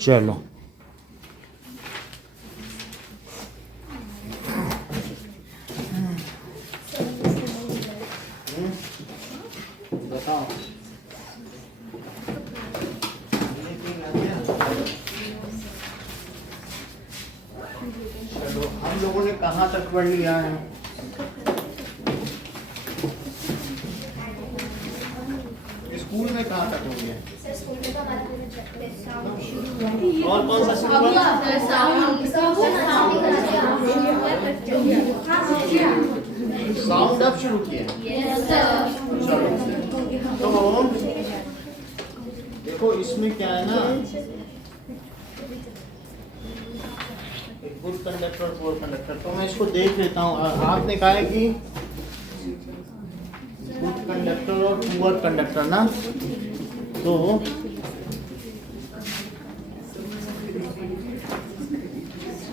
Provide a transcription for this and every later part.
चलो बताओ। चलो हम लोगों ने कहाँ तक पढ़ लिया है? स्कूल में कहाँ तक हो गया? और कौन सा शुरू हुआ? साउंड अब शुरू किया। चलो तो देखो इसमें क्या है ना, एक गुड कंडक्टर और पुअर कंडक्टर। तो मैं इसको देख लेता हूँ। आपने कहा है कि गुड कंडक्टर और पुअर कंडक्टर ना, तो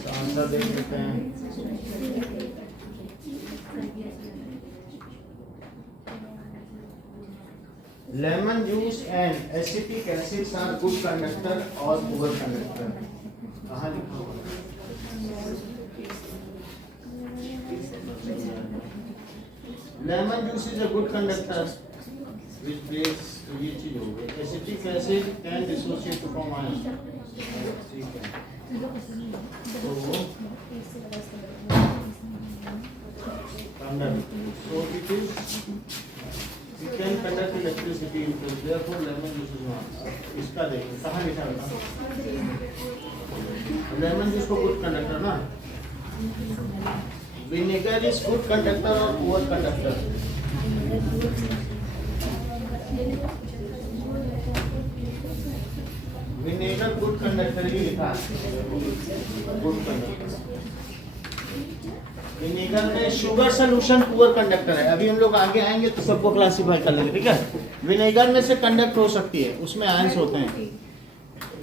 आंसर देख लेते हैं। Lemon juice and acetic acids are good conductor और पुअर कंडक्टर। कहाँ लिखा हुआ है? Lemon juice is a good conductor which breaks, ये चीज हो गई। Acetic acid can dissociate to form ion. ठीक है, तो so it is, you can conduct electricity into, therefore lemon juice is not। इसका देखो कहाँ लिखा है? लेमन जूस को गुड कंडक्टर ना, विनेगर इज गुड कंडक्टर और poor conductor. Vinegar good conductor ही लिखा है, गुड कंडक्टर। विनेगर में शुगर सोल्यूशन पुअर कंडक्टर है। अभी हम लोग आगे आएंगे तो सबको क्लासिफाई कर लेंगे, ठीक है। विनेगर में से कंडक्ट हो सकती है, उसमें आयंस होते हैं।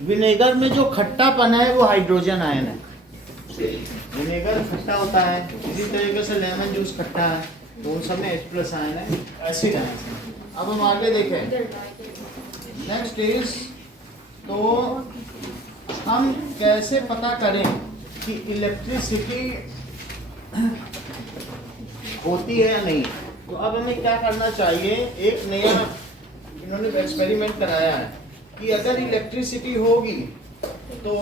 विनेगर में जो खट्टापन है वो हाइड्रोजन आयन है। विनेगर खट्टा होता है, इसी तरीके से लेमन जूस खट्टा है, तो उन सब में H+ आयन है, एसिड आयन। अब हम आगे देखें, नेक्स्ट इज, तो हम कैसे पता करें कि इलेक्ट्रिसिटी होती है या नहीं। तो अब हमें क्या करना चाहिए, एक नया इन्होंने एक्सपेरिमेंट कराया है कि अगर इलेक्ट्रिसिटी होगी तो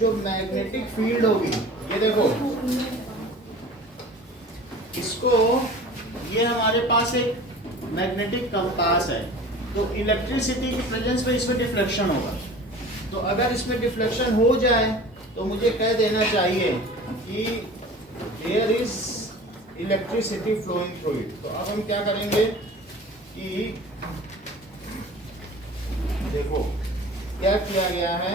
जो मैग्नेटिक फील्ड होगी, ये देखो इसको, ये हमारे पास एक मैग्नेटिक कंपास है, तो इलेक्ट्रिसिटी की प्रेजेंस में इसमें डिफ्लेक्शन होगा। तो अगर इसमें डिफ्लेक्शन हो जाए तो मुझे कह देना चाहिए कि there is electricity flowing through it. तो अब हम क्या करेंगे कि देखो क्या किया गया है,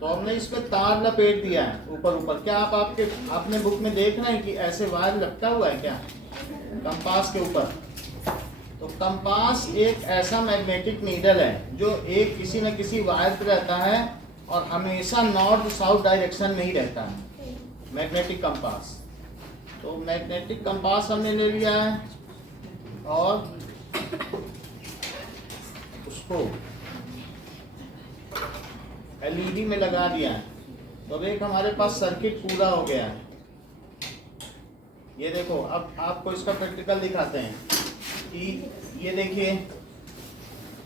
तो हमने इसमें तार लपेट दिया है ऊपर ऊपर। क्या आप आपने बुक में देख रहे हैं कि ऐसे वायर लपटा हुआ है क्या कंपास के ऊपर? तो कंपास एक ऐसा मैग्नेटिक नीडल है जो एक किसी न किसी वायर पे रहता है और हमेशा नॉर्थ साउथ डायरेक्शन में ही रहता है मैग्नेटिक कंपास। तो मैग्नेटिक कंपास हमने ले लिया है और उसको एलईडी में लगा दिया है। तो अब एक हमारे पास सर्किट पूरा हो गया है। ये देखो, अब आपको इसका प्रैक्टिकल दिखाते हैं कि ये देखिए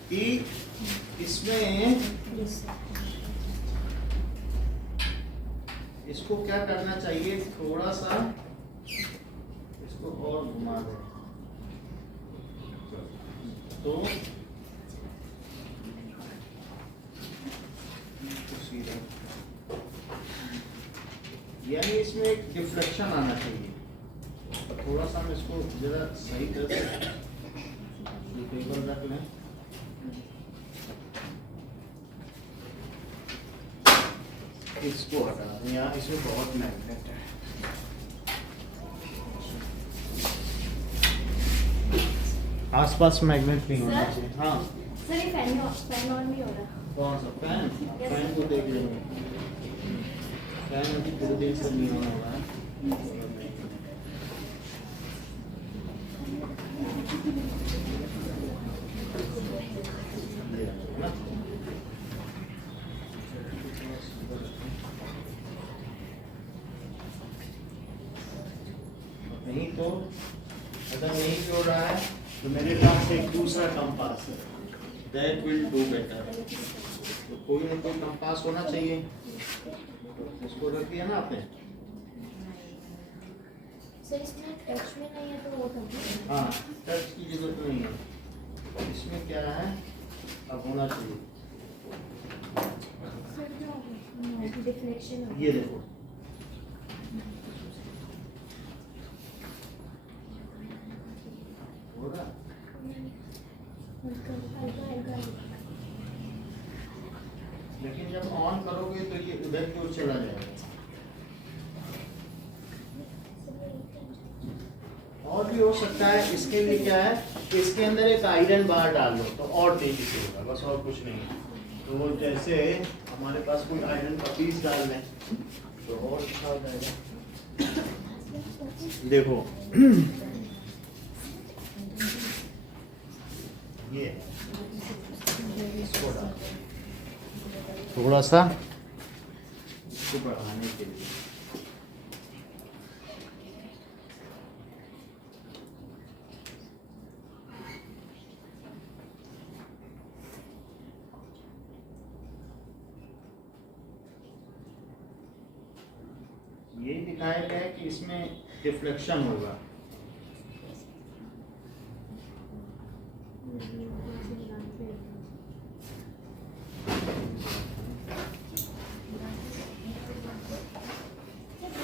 कि इसमें इसको क्या करना चाहिए, थोड़ा सा इसको और घुमा दें तो यानी इसमें एक डिफ्लेक्शन आना चाहिए। थोड़ा सा हम इसको जरा सही कर टेबल रख लें। इसको हटा दें, यहाँ इसमें बहुत मैग्नेट है। आसपास मैग्नेट नहीं होना चाहिए। हाँ सर ये फैन ऑन नहीं हो रहा। कौन सा फैन? फैन को देख लेंगे। फैन अभी पूरे दिन से नहीं होना होगा। नहीं तो अगर नहीं जोड़ रहा है तो मेरे पास एक दूसरा कंपास है, दैट विल डू बेटर। तो कोई ना कोई कंपास होना चाहिए, तो इसको रख दिया ना आपने। सर इसमें टच में नहीं है तो वो कर दीजिए। हाँ, टच की जरूरत नहीं है। इसमें क्या है, अब होना चाहिए। सर जो डिफ्लेक्शन ये देखो, हो रहा। लेकिन जब ऑन करोगे तो ये उधर की ओर चला जाएगा। और भी हो सकता है, इसके लिए क्या है, इसके अंदर एक आयरन बार डाल दो तो और तेजी से होगा, बस और कुछ नहीं है। तो जैसे हमारे पास कोई आयरन का पीस डाल लें तो और अच्छा हो जाएगा। देखो ये इसको डाल थोड़ा सा इसको बढ़ाने के लिए। ये दिखाया गया है कि इसमें डिफ्लेक्शन होगा।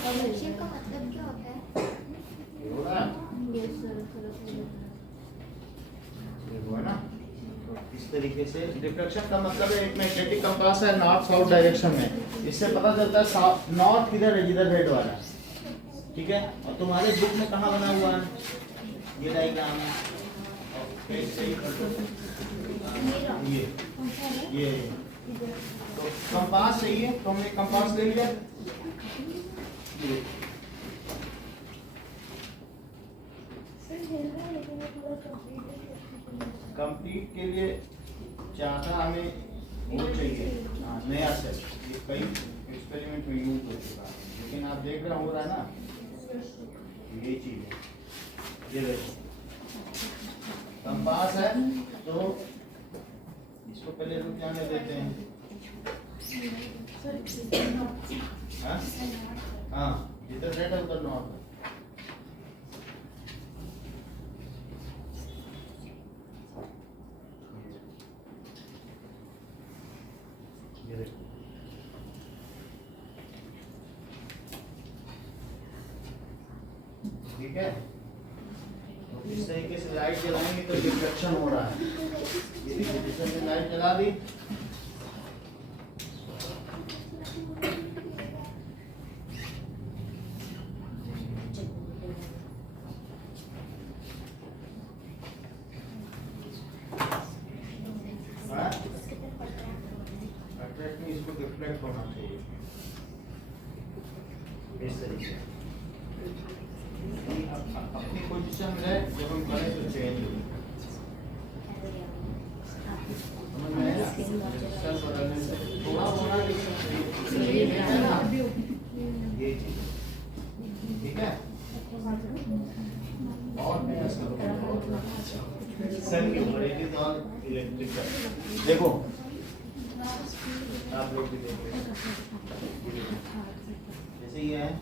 रिफ्लेक्शन का मतलब क्या होता है? हो रहा है? यस सर देखो है ना, तो इस तरीके से डिफ्लेक्शन का मतलब है, एक मैग्नेटिक कंपास है नॉर्थ साउथ डायरेक्शन में, इससे पता चलता है नॉर्थ किधर है, जिधर रेड वाला है। ठीक है, और तुम्हारे बुक में कहाँ बना हुआ है ये डायग्राम है? ये तो कंपास चाहिए तो हमने कंपास ले लिया। कंप्लीट के लिए चाहता हमें वो चाहिए, नया सेट। ये कई एक्सपेरिमेंट में यूज हो चुका है, लेकिन आप देख रहे हो रहा है ना, ये चीज है। ये देखो कंपास है, तो इसको पहले रुक जाने देते हैं। हाँ हाँ, जिधर रेड है उधर नॉर्थ है। ठीक है, तो इस तरीके से लाइट जलाएंगे तो डिफ्लेक्शन हो रहा है। ये देखिए, जैसे हमने लाइट जला दी, अट्रैक्ट में इसको डिफ्लेक्ट होना चाहिए इस तरीके से। अपनी पोजीशन में जब हम करें तो चेंज हो, समझ में आया? सर बदलने से थोड़ा होना है ना, ये चीज। ठीक है, और नया सर के ऊपर इट इज ऑल इलेक्ट्रिकल। देखो आप लोग भी देखो, जैसे ये है,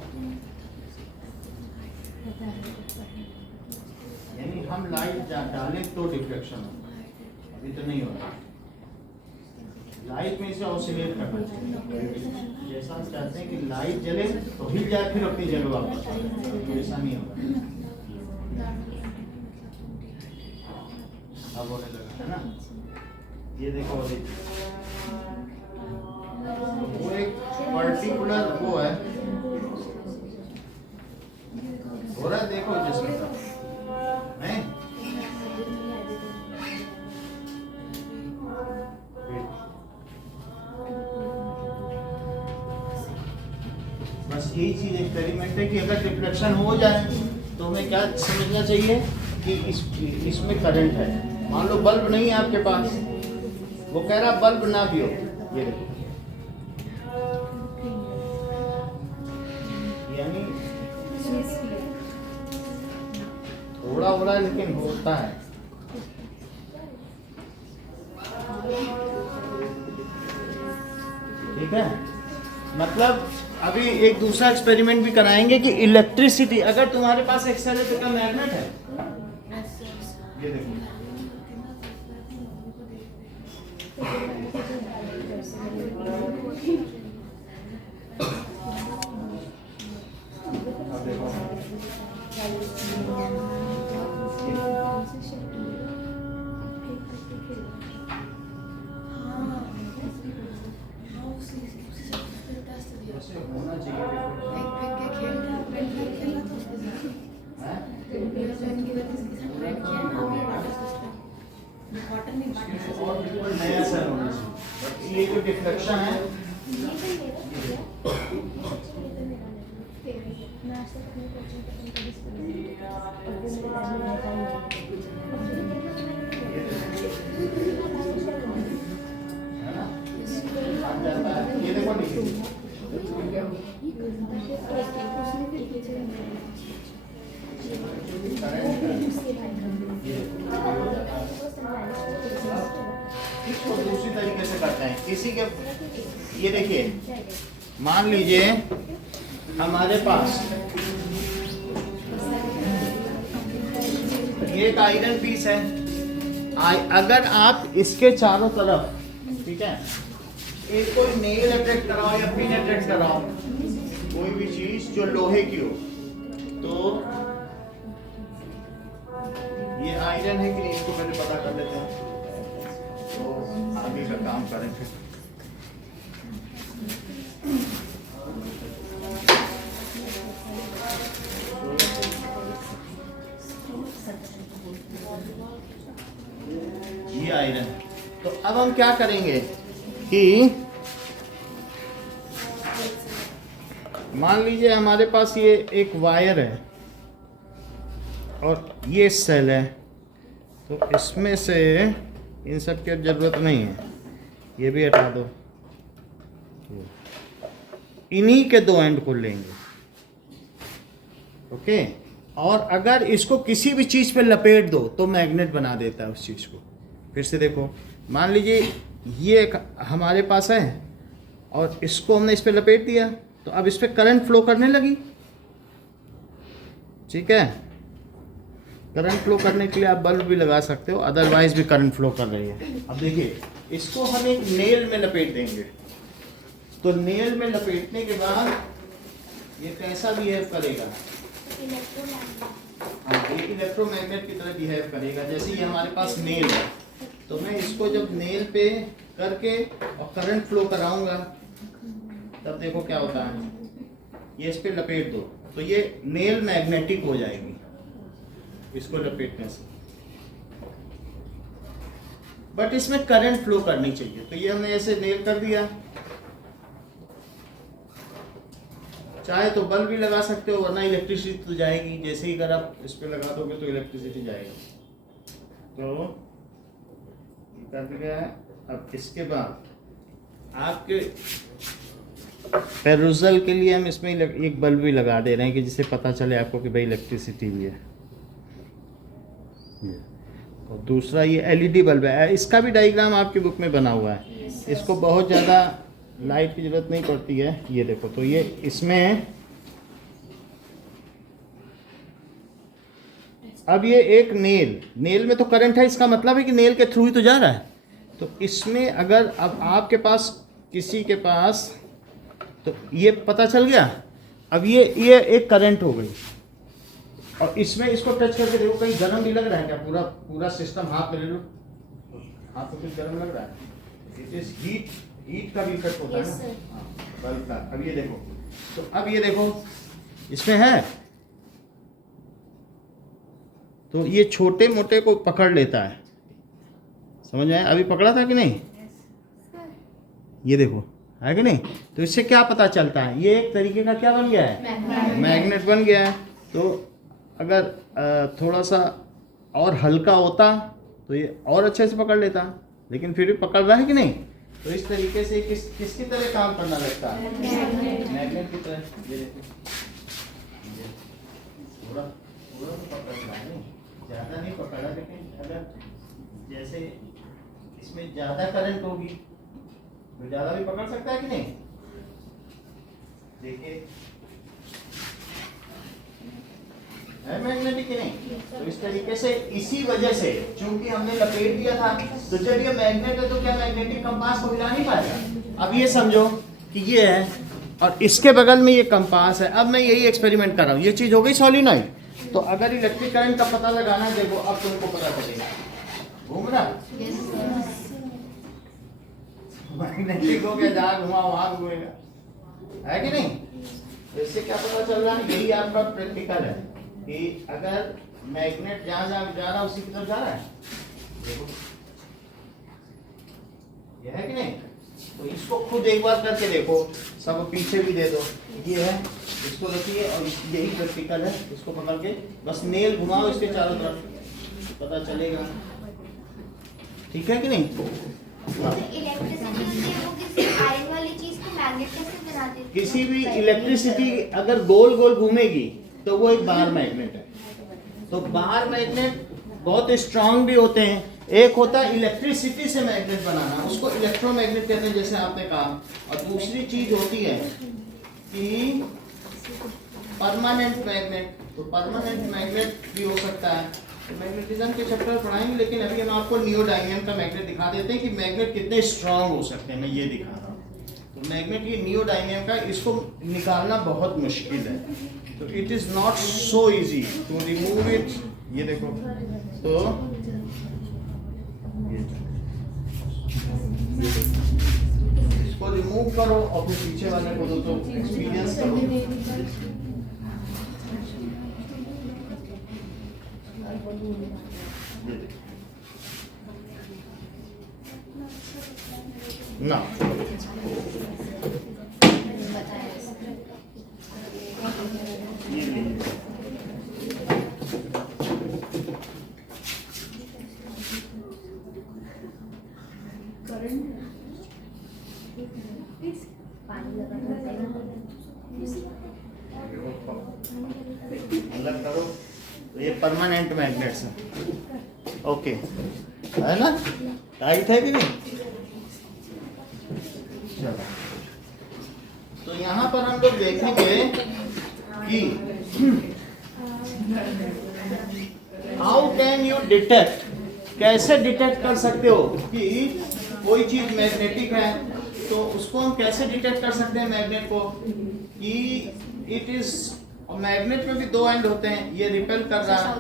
यानी हम लाइट डालें तो डिफ्लेक्शन हो, अभी तो नहीं हो रहा। लाइट में इसे ऑसिलेट करना चाहिए, जैसा हम चाहते हैं कि लाइट जले तो हिल जाए फिर अपनी जगह वापस, ऐसा नहीं होगा। अब होने लगा है ना। ये देखो वो एक पर्टिकुलर वो है, हो रहा है देखो जिसमें नहीं बस यही चीज एक्सपेरिमेंट है कि अगर डिफ्लेक्शन हो जाए तो हमें क्या समझना चाहिए कि इसमें करंट है। मान लो बल्ब नहीं है आपके पास, वो कह रहा बल्ब ना भी हो, ये देखो यानी थोड़ा हो रहा है लेकिन होता है। ठीक है, मतलब अभी एक दूसरा एक्सपेरिमेंट भी कराएंगे कि इलेक्ट्रिसिटी, अगर तुम्हारे पास एक्सेलरेटर का मैग्नेट है, ये देखो अब देखो ऐसे होना चाहिए। और बिल्कुल नया सर होना चाहिए। ये जो डिफ्लेक्शन है ये तो मेरा मैं आज तक अपने कोचिंग पे कभी है ना, आ जाता है। ये देखो इसको दूसरी तरीके से करते हैं। किसी के ये देखिए, मान लीजिए हमारे पास ये एक आयरन पीस है, अगर आप इसके चारों तरफ, ठीक है, एक कोई नेल अटैच कराओ या पिन अटैच कराओ, कोई भी चीज जो लोहे की हो, तो ये आयरन है कि नहीं इसको पहले पता कर लेते हैं, तो आगे का काम करें फिर। ये आयरन है, तो अब हम क्या करेंगे कि मान लीजिए हमारे पास ये एक वायर है और ये सेल है, तो इसमें से इन सब की ज़रूरत नहीं है, ये भी हटा दो। इन्हीं के दो एंड को लेंगे, ओके। और अगर इसको किसी भी चीज़ पे लपेट दो तो मैग्नेट बना देता है उस चीज़ को। फिर से देखो, मान लीजिए ये एक हमारे पास है और इसको हमने इस पे लपेट दिया, तो अब इस पे करंट फ्लो करने लगी, ठीक है। करंट फ्लो करने के लिए आप बल्ब भी लगा सकते हो, अदरवाइज भी करंट फ्लो कर रही है। अब देखिए, इसको हम एक नेल में लपेट देंगे, तो नेल में लपेटने के बाद ये कैसा बिहेव करेगा, हाँ, ये इलेक्ट्रोमैग्नेट की तरह बिहेव करेगा। जैसे ये हमारे पास नेल है, तो मैं इसको जब नेल पे करके और करंट फ्लो कराऊंगा, तब देखो क्या होता है, ये इस पे लपेट दो तो ये नेल मैग्नेटिक हो जाएगी इसको लपेटने से, बट इसमें करंट फ्लो करनी चाहिए। तो ये हमने ऐसे नेल कर दिया, चाहे तो बल्ब भी लगा सकते हो, वरना इलेक्ट्रिसिटी तो जाएगी। जैसे ही अगर आप इस पे लगा दोगे तो इलेक्ट्रिसिटी जाएगी। तो कर दिया है। अब इसके बाद आपके पेरोजल के लिए हम इसमें एक बल्ब भी लगा दे रहे हैं कि जिससे पता चले आपको कि भाई इलेक्ट्रिसिटी भी है। और दूसरा ये एलईडी बल्ब है, इसका भी डायग्राम आपकी बुक में बना हुआ है। इसको बहुत ज़्यादा लाइट की ज़रूरत नहीं पड़ती है। ये देखो, तो ये इसमें अब ये एक नेल में तो करंट है, इसका मतलब है कि नेल के थ्रू ही तो जा रहा है। तो इसमें अगर अब आपके पास किसी के पास, तो ये पता चल गया। अब ये एक करंट हो गई, और इसमें इसको टच करके देखो कहीं गर्म नहीं लग रहा है क्या? पूरा पूरा सिस्टम हाथ में ले लो, हाथ में कुछ गर्म लग रहा है? इट इज हीट का भी इफेक्ट होता है Yes, ना sir. बल्ब का। अब ये देखो, तो अब ये देखो इसमें है, तो ये छोटे मोटे को पकड़ लेता है, समझ आया? अभी पकड़ा था कि नहीं? ये देखो है कि नहीं? तो इससे क्या पता चलता है? ये एक तरीके का क्या बन गया है? मैग्नेट बन गया है। तो अगर थोड़ा सा और हल्का होता तो ये और अच्छे से पकड़ लेता, लेकिन फिर भी पकड़ रहा है कि नहीं? तो इस तरीके से किसकी तरह काम करना लगता है? मैग्नेट की तरह। ये देखो ये पूरा पूरा तो पकड़ रहा है, ज़्यादा नहीं पकड़ा, लेकिन अगर जैसे इसमें ज़्यादा करंट होगी तो ज़्यादा भी पकड़ सकता है कि नहीं? देखिए है मैग्नेटिक कि नहीं? तो इस तरीके से इसी वजह से चूंकि हमने लपेट दिया था, तो जब ये मैग्नेट है तो क्या मैग्नेटिक कंपास को हिला नहीं पाएगा? अब ये समझो कि ये है और इसके बगल में ये कंपास है। अब मैं यही एक्सपेरिमेंट कर रहा हूँ, ये चीज़ हो गई सॉलिनॉइड। तो अगर इलेक्ट्रिक करंट का पता लगाना है, देखो अब तुमको पता चलेगा, घूम रहा मैग्नेटिक हो गया, जहाँ घुमा वहाँ घूमेगा, है कि नहीं? तो इससे क्या पता चल रहा है? यही आपका प्रैक्टिकल है कि अगर मैग्नेट जहाँ जहाँ जा रहा है उसी की तरफ जा रहा है। देखो ये है कि नहीं? तो इसको खुद एक बार करके देखो, सब पीछे भी दे दो, ये है, इसको रखिए और यही प्रैक्टिकल है। इसको पकड़ के बस नेल घुमाओ इसके चारों तरफ, पता चलेगा, ठीक है कि नहीं? इलेक्ट्रिसिटी वो किसी आयरन वाली चीज को मैग्नेट कैसे बनाते हैं? किसी भी इलेक्ट्रिसिटी अगर गोल गोल घूमेगी तो वो एक बार मैग्नेट है। तो बार मैग्नेट बहुत स्ट्रांग भी होते हैं। एक होता है इलेक्ट्रिसिटी से मैग्नेट बनाना, उसको इलेक्ट्रोमैग्नेट कहते हैं, जैसे आपने कहा। और दूसरी चीज होती है कि परमानेंट मैग्नेट। तो परमानेंट मैग्नेट भी हो सकता है, तो मैग्नेटिज्म के चैप्टर पढ़ाएंगे, लेकिन अभी हम आपको नियोडायमियम का मैग्नेट दिखा देते हैं कि मैग्नेट कितने स्ट्रांग हो सकते हैं। मैं ये दिखा रहा हूँ। तो मैग्नेट ये नियोडायमियम का, इसको निकालना बहुत मुश्किल है। तो it is not so easy to remove it. ये देखो, तो इसको रिमूव करो और फिर पीछे वाले को दो, तो एक्सपीरियंस करो। ना अलग करो। तो ये परमानेंट मैग्नेट्स हैं, ओके, है ना? टाइट है कि नहीं? चलो, तो यहाँ पर हम लोग देखेंगे कि हाउ कैन यू डिटेक्ट, कैसे डिटेक्ट कर सकते हो कि कोई चीज मैग्नेटिक है। तो उसको हम कैसे डिटेक्ट कर सकते हैं मैग्नेट को, कि इट इज, मैग्नेट में भी दो एंड होते हैं, ये रिपेल कर रहा है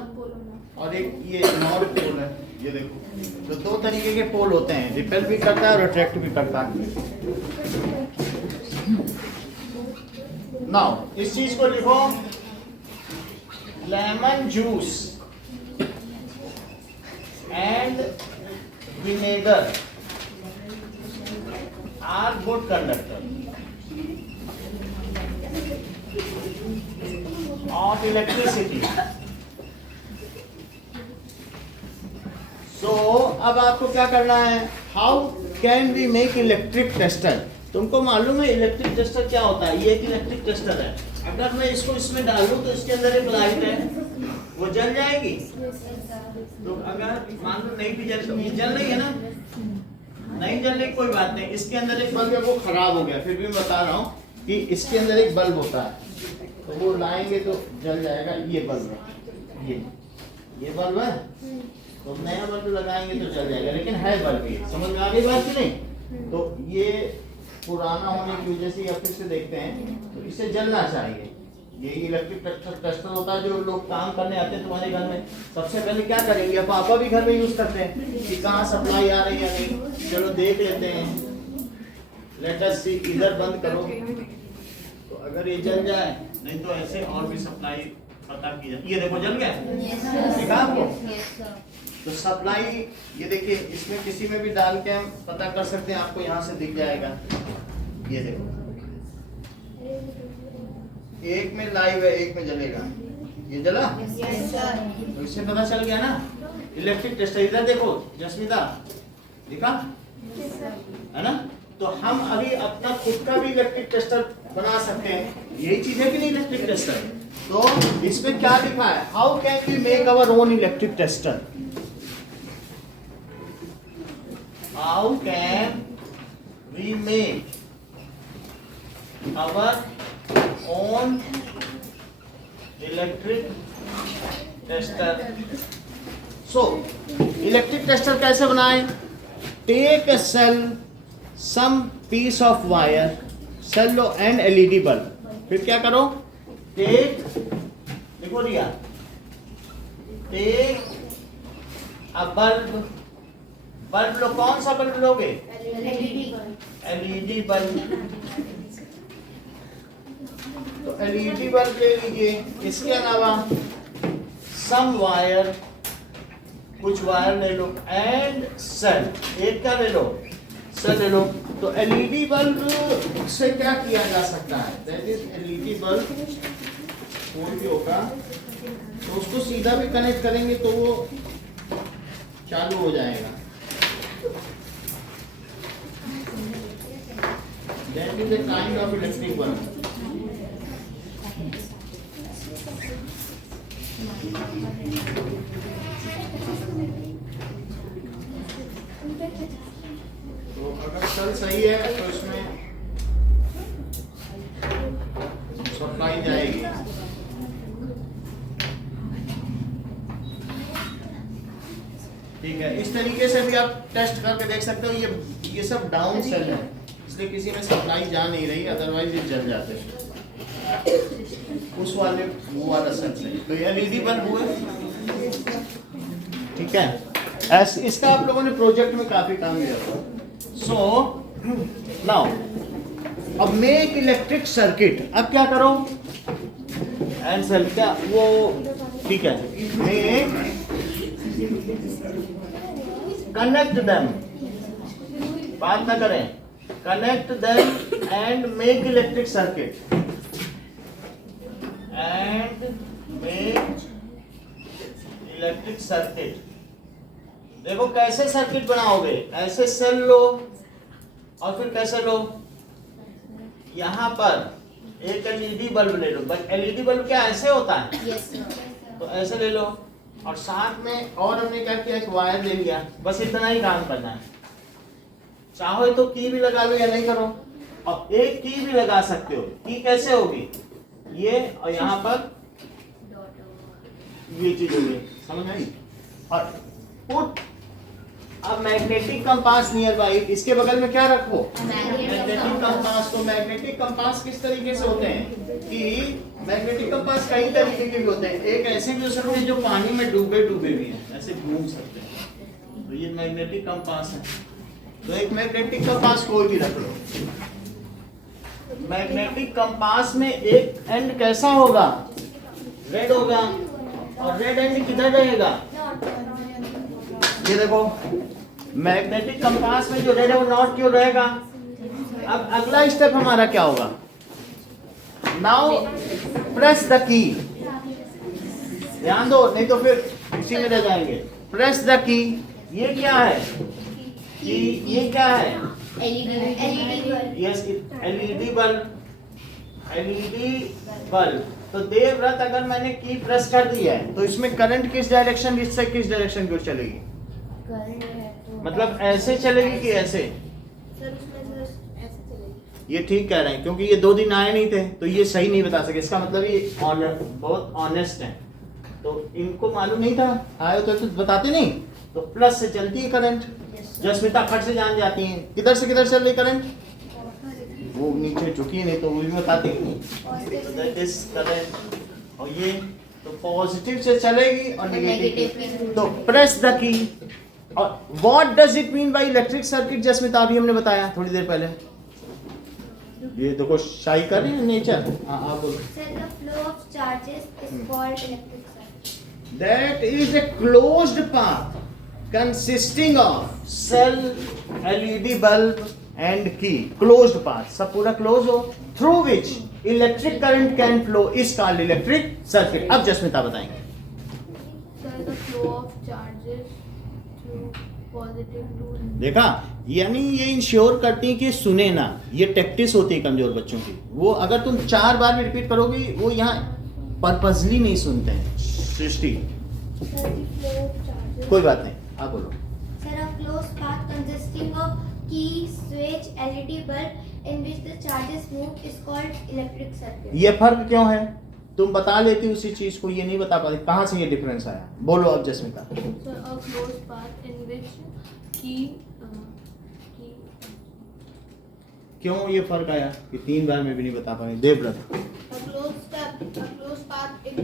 और एक ये नॉर्थ पोल है। ये देखो, तो दो तरीके के पोल होते हैं, रिपेल भी करता है और अट्रैक्ट भी करता है। नाउ इस चीज को लिखो, lemon juice and vinegar are good conductor of electricity. So अब आपको क्या करना है, how can we make electric tester. तुमको मालूम है इलेक्ट्रिक टेस्टर क्या होता है? ये एक इलेक्ट्रिक टेस्टर है। अगर मैं इसको इसमें डालूं तो इसके अंदर एक लाइट है, वो जल जाएगी। तो अगर मान लो नहीं भी जल रही है ना, नहीं जल रही कोई बात नहीं, इसके अंदर एक बल्ब है वो खराब हो गया, फिर भी मैं बता रहा हूँ कि इसके अंदर एक बल्ब होता है, तो वो लाएंगे तो जल जाएगा। ये बल्ब है, ये बल्ब है, तो नया बल्ब लगाएंगे तो जल जाएगा, लेकिन है बल्ब। ये समझ में आ गई बात कि नहीं? तो ये पुराना होने की वजह से या फिर से देखते हैं, तो इसे जलना चाहिए। ये इलेक्ट्रिक टेस्टर होता है जो लोग काम करने आते हैं तुम्हारे घर में। सबसे पहले क्या करेंगे, पापा भी घर में यूज करते हैं कि कहाँ सप्लाई आ रही है या नहीं। चलो देख लेते हैं, लेट अस सी। इधर बंद करो तो अगर ये जल जाए, नहीं तो ऐसे और भी सप्लाई पता की जाए। ये देखो जल गया, देखा आपको। तो सप्लाई ये देखिए, इसमें किसी में भी डाल के हम पता कर सकते हैं, आपको यहाँ से दिख जाएगा। ये देखो, एक में लाइव है, एक में जलेगा। ये जला, तो इससे पता चल गया ना इलेक्ट्रिक टेस्टर। इधर देखो जस्मिता, देखा है ना। तो हम अभी अपना खुद का भी इलेक्ट्रिक टेस्टर बना सकते हैं। यही चीज है कि नहीं इलेक्ट्रिक टेस्टर। तो इसमें क्या लिखा है, how can we make our own electric tester. How can we make our own electric tester. So electric tester कैसे बनाएं? Take a cell, some piece of wire, cell low and LED bulb. फिर क्या करो, take, देखो दिया, take a bulb, bulb लो। कौन सा bulb लोगे? LED bulb. तो LED बल्ब ले लीजिए। इसके अलावा सम वायर, कुछ वायर ले लो, एंड सेल, एक क्या ले लो, सेल ले लो। तो LED बल्ब से क्या किया जा सकता है, दैट इज LED बल्ब कोई भी होगा तो उसको सीधा भी कनेक्ट करेंगे तो वो चालू हो जाएगा। That is a kind of electric bulb. तो अगर सेल सही है तो इसमें सप्लाई जाएगी। ठीक है, इस तरीके से भी आप टेस्ट करके देख सकते हो। ये सब डाउन सेल है, इसलिए किसी में सप्लाई जा नहीं रही, अदरवाइज ये जल जाते हैं। उस वाले वो वाला सेल सही। तो ये LED बल्ब हुए, ठीक है। ऐसे इसका आप लोगों ने प्रोजेक्ट में काफी काम किया था। सो नाउ अब मेक इलेक्ट्रिक सर्किट। अब क्या करो, एंड सेल क्या वो, ठीक है, मेक कनेक्ट देम, बात ना करें, connect them and make electric circuit, and make electric circuit. देखो कैसे सर्किट बनाओगे, ऐसे सेल लो और फिर कैसे लो, यहाँ पर एक LED बल्ब ले लो। बट LED बल्ब क्या ऐसे होता है, तो ऐसे ले लो, और साथ में और हमने क्या किया, एक वायर ले लिया। बस इतना ही काम करना है। चाहो तो की भी लगा लो या नहीं करो, और एक की भी लगा सकते हो। की कैसे होगी, ये और यहाँ पर ये चीज होगी, समझ आई। और पुट अब मैग्नेटिक कंपास नियर बाई, इसके बगल में क्या रखो, मैग्नेटिक कंपास। तो मैग्नेटिक कंपास किस तरीके से होते हैं कि मैग्नेटिक कंपास कई तरीके के भी होते हैं। एक ऐसे भी हो सकते हैं जो पानी में डूबे भी हैं, ऐसे घूम सकते हैं, तो ये मैग्नेटिक कंपास है। तो एक मैग्नेटिक कंपास कोई भी रख लो। मैग्नेटिक कंपास में एक एंड कैसा होगा, रेड होगा, और रेड एंड किधर रहेगा, ये देखो मैग्नेटिक कंपास में जो रेड है वो नॉर्थ की ओर रहेगा। अब अगला स्टेप हमारा क्या होगा, नाउ प्रेस द की, ध्यान दो नहीं तो फिर इसी में रह जाएंगे। प्रेस द की, ये क्या है, कि ये क्या है, yes LED bulb, LED bulb. तो देवव्रत अगर मैंने की प्रेस कर दी है तो इसमें करंट किस डायरेक्शन, इससे किस डायरेक्शन की चलेगी, मतलब ऐसे चलेगी कि ऐसे, ये ठीक कह रहे हैं क्योंकि ये 2 दिन आए नहीं थे तो ये सही नहीं बता सके। इसका मतलब ये बहुत ऑनेस्ट है, तो इनको मालूम नहीं था, आए तो बताते नहीं। तो प्लस से चलती है करंट, जस्मिता फट से जान जाती है। किधर से किधर चल रही करंट, वो नीचे झुकी नहीं तो वो भी बताती तो दैट इज करंट। और ये तो पॉजिटिव से चलेगी और नेगेटिव। तो प्रेस द की। और what does it mean by electric circuit Jasmita, अभी हमने बताया थोड़ी देर पहले। ये देखो शाई कर रही है नेचर। हाँ आप बोलो। Sir, the flow of charges is called electric circuit. That is a closed path consisting of cell, LED bulb and key. Closed path, सब पूरा close हो, through which electric current can flow is called electric circuit. अब जसमिता बताएंगे। Sir, the flow of charges through positive to देखा, यानी ये ensure करती है कि सुने ना, ये टैक्टिस होती है कमजोर बच्चों की। वो अगर तुम 4 बार भी रिपीट करोगी वो यहाँ पर्पजली नहीं सुनते हैं। सृष्टि Sir, the flow of charges. कोई बात नहीं, आप बोलो। Sir, a closed path consisting of key, switch, LED bulb in which the charges move is called electric circuit. ये फर्क क्यों है? तुम बता लेती उसी चीज को, ये नहीं बता पाती, कहाँ से ये डिफरेंस आया? बोलो अब जसमिता। Sir, a closed path in which key क्यों ये फर्क आया कि 3 बार में भी नहीं बता पाए? Devvrat. A closed path in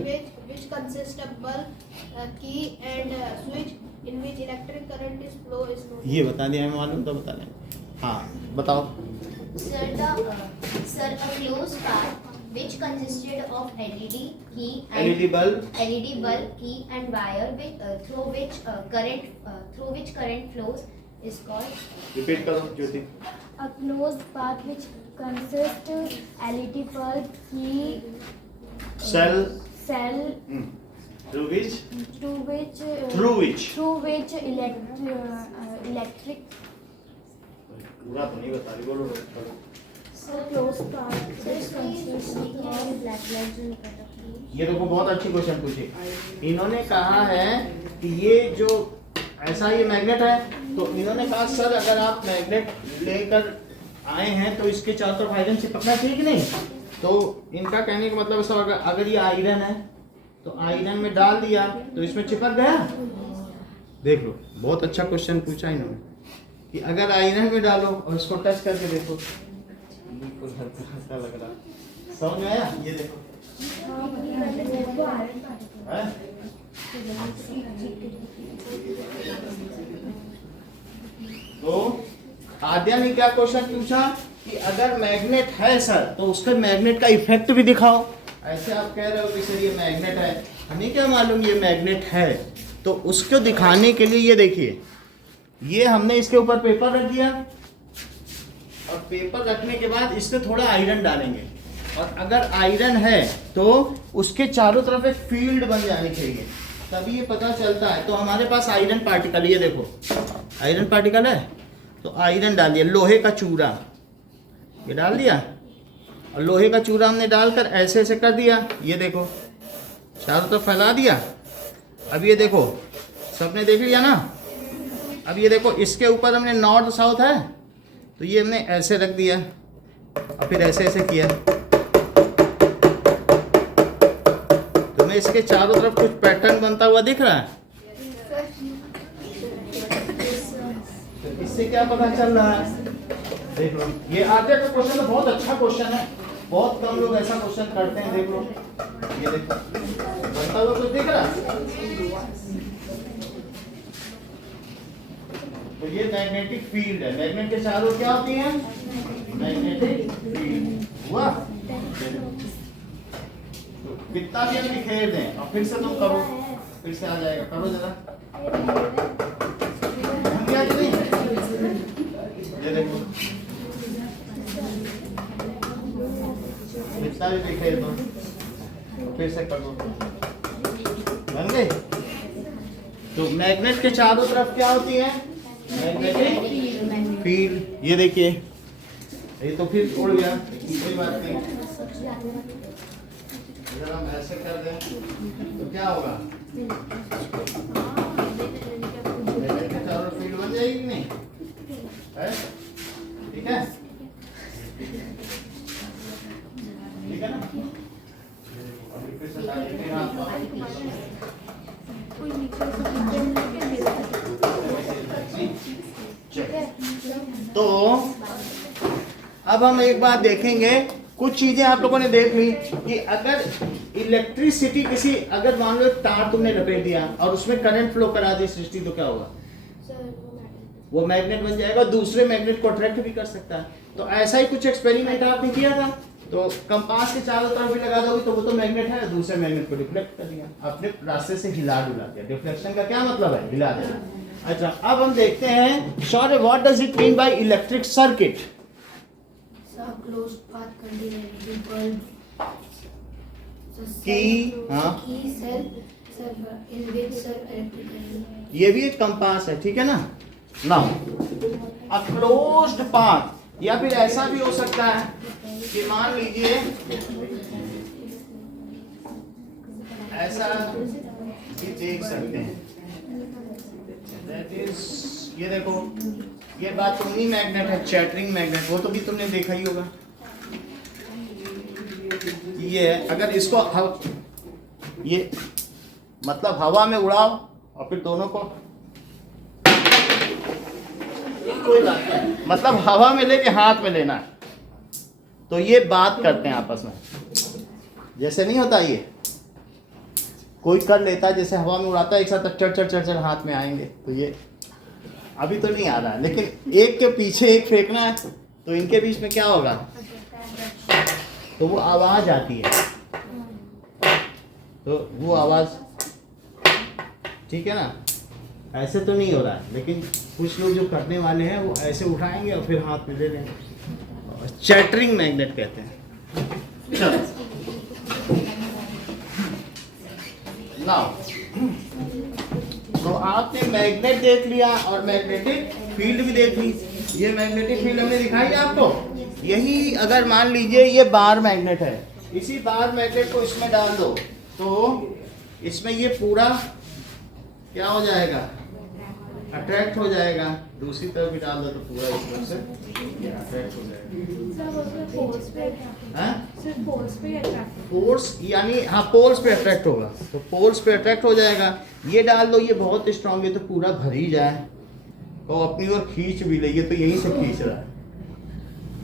which consists of bulb, key and switch in which electric current is flow is known. ये बता दिया, हमें मालूम तो बता दें। हाँ बताओ। Sir, a closed path which consisted of LED, key and LED bulb, key and wire through which current flows is called. Repeat करो ज्योति। A closed path which consists LED bulb, key, Cell, cell through which electric पूरा तो नहीं बता रही, बोलो। closed path which consists of black light जो निकलता है। ये देखो बहुत अच्छी क्वेश्चन पूछी। इन्होंने कहा है कि ये जो ऐसा ये मैग्नेट है, तो इन्होंने कहा सर अगर आप मैग्नेट लेकर आए हैं तो इसके चारों तरफ आयरन चिपकना चाहिए कि नहीं? तो इनका कहने का मतलब ऐसा होगा, अगर ये आयरन है तो आयरन में डाल दिया तो इसमें चिपक गया। देख लो बहुत अच्छा क्वेश्चन पूछा इन्होंने कि अगर आयरन में डालो और इसको टच करके देखो, बिल्कुल हल्का हल्का लग रहा है। समझ में आया? ये देखो है? तो आद्या ने क्या क्वेश्चन पूछा कि अगर मैग्नेट है सर तो उसका मैग्नेट का इफेक्ट भी दिखाओ। ऐसे आप कह रहे हो कि सर ये मैग्नेट है, हमें क्या मालूम ये मैग्नेट है, तो उसको दिखाने के लिए ये देखिए, ये हमने इसके ऊपर पेपर रख दिया और पेपर रखने के बाद इससे थोड़ा आयरन डालेंगे, और अगर आयरन है तो उसके चारों तरफ एक फील्ड बन जानी चाहिए, तभी ये पता चलता है। तो हमारे पास आयरन पार्टिकल, ये देखो आयरन पार्टिकल है, तो आयरन डाल दिया, लोहे का चूरा ये डाल दिया, और लोहे का चूरा हमने डालकर ऐसे ऐसे कर दिया, ये देखो चारों तरफ फैला दिया। अब ये देखो सबने देख लिया ना। अब ये देखो इसके ऊपर हमने नॉर्थ साउथ है, तो ये हमने ऐसे रख दिया और फिर ऐसे ऐसे किया, तो मैं इसके चारों तरफ कुछ पैटर्न बनता हुआ दिख रहा है। तो इससे क्या पता चल रहा है? देख लो, ये आगे का क्वेश्चन तो बहुत अच्छा क्वेश्चन है, बहुत कम लोग ऐसा क्वेश्चन करते हैं। देख लो, ये देखो बनता हुआ कुछ दिख रहा है। तो ये मैग्नेटिक फील्ड है, मैग्नेट के चारों क्या होती हैं? मैग्नेटिक फील्ड हुआ। तो कितना भी हम बिखेर दें और फिर से तुम करो, फिर से आ जाएगा, करो जरा। क्या कि नहीं? ये देखो कितना भी बिखेर दो, फिर से करो, बन गए। तो मैग्नेट के चारों तरफ क्या होती है? Magnetic field. ये देखिए, ये तो फिर उड़ गया, कोई बात नहीं। अगर हम ऐसे कर दें तो क्या होगा? मैग्नेट के चारों फील्ड बन जाएगी कि नहीं? है? ठीक है, ठीक है ना? अभी फिर से डालेंगे हाथ तो अब अब हम एक बात देखेंगे, कुछ चीजें आप लोगों ने देख ली कि अगर इलेक्ट्रिसिटी किसी, अगर मान लो एक तार तुमने लपेट दिया और उसमें करंट फ्लो करा दी सृष्टि, तो क्या होगा? वो मैग्नेट बन जाएगा, दूसरे मैग्नेट को अट्रैक्ट भी कर सकता है। तो ऐसा ही कुछ एक्सपेरिमेंट आपने किया था, तो कंपास के चारों तरफ भी लगा दोगे तो वो तो मैग्नेट है, दूसरे मैग्नेट को डिफ्लेक्ट कर दिया, अपने रास्ते से हिला डुला दिया। डिफ्लेक्शन का क्या मतलब है? हिला देना। अच्छा, अब हम देखते हैं sorry what does it mean by electric circuit? closed path containing bulb. Key, हाँ। Key cell in which electrical. ये भी एक कंपास है, ठीक है ना। नाउ अ क्लोज्ड पाथ, या फिर ऐसा भी हो सकता है कि मान लीजिए ऐसा भी देख सकते हैं, दैट इज, ये देखो, ये बात तुमनी मैग्नेट है, चैटरिंग मैग्नेट, वो तो भी तुमने देखा ही होगा। ये अगर इसको ये मतलब हवा में उड़ाओ और फिर दोनों को, कोई बात नहीं, मतलब हवा में लेके हाथ में लेना है, तो ये बात करते हैं आपस में, जैसे नहीं होता, ये कोई कर लेता है, जैसे हवा में उड़ाता है एक साथ चढ़ चढ़ चढ़ चढ़ हाथ में आएंगे, तो ये अभी तो नहीं आ रहा है, लेकिन एक के पीछे एक फेंकना है तो इनके बीच में क्या होगा, तो वो आवाज आती है, तो वो आवाज, ठीक है ना। ऐसे तो नहीं हो रहा है, लेकिन कुछ लोग जो करने वाले हैं वो ऐसे उठाएंगे और फिर हाथ में ले लेंगे, चैटरिंग मैग्नेट कहते हैं। चलो नाउ, तो आपने मैग्नेट देख लिया और मैग्नेटिक फील्ड भी देख ली। ये मैग्नेटिक फील्ड हमने दिखाई है आपको, यही अगर मान लीजिए ये बार मैग्नेट है, इसी बार मैग्नेट को इसमें डाल दो तो इसमें ये पूरा क्या हो जाएगा, अट्रैक्ट हो जाएगा, दूसरी तरफ भी डाल दो तो पूरा इस तरफ से अट्रैक्ट हो जाएगा। फोर्स यानी हाँ, पोल्स पे अट्रैक्ट होगा, तो पोल्स पे अट्रैक्ट हो जाएगा। ये डाल दो, ये बहुत स्ट्रांग है तो पूरा भर ही जाए और अपनी ओर खींच भी ले, ये तो यहीं से खींच रहा है,